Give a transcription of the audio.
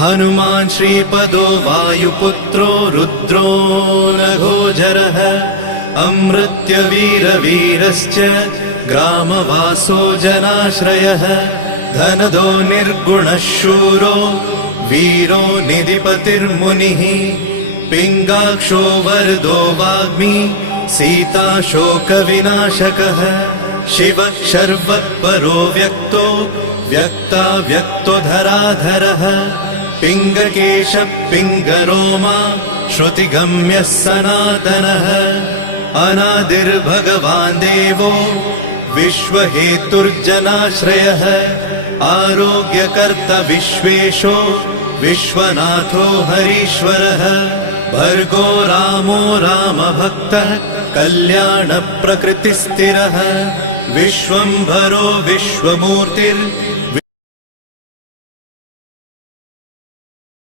हनुमान् श्रीपदो वायुपुत्रो रुद्रो नघोजरः अमृत्यवीरवीरश्च ग्रामवासो जनाश्रयः धनदो निर्गुणः शूरो वीरो निधिपतिर्मुनिः पिङ्गाक्षो वरदो वाग्मी सीताशोकविनाशकः शिवः शर्वत्परो व्यक्तो व्यक्तो धराधरः पिङ्गकेशः पिङ्गरोमा श्रुतिगम्यः सनातनः अनादिर्भगवान् देवो विश्वहेतुर्जनाश्रयः आरोग्यकर्ता विश्वेशो विश्वनाथो हरीश्वरः भर्गो रामो रामभक्तः कल्याणप्रकृतिस्थिरः विश्वम्भरो विश्वमूर्तिर्विश्वरूपो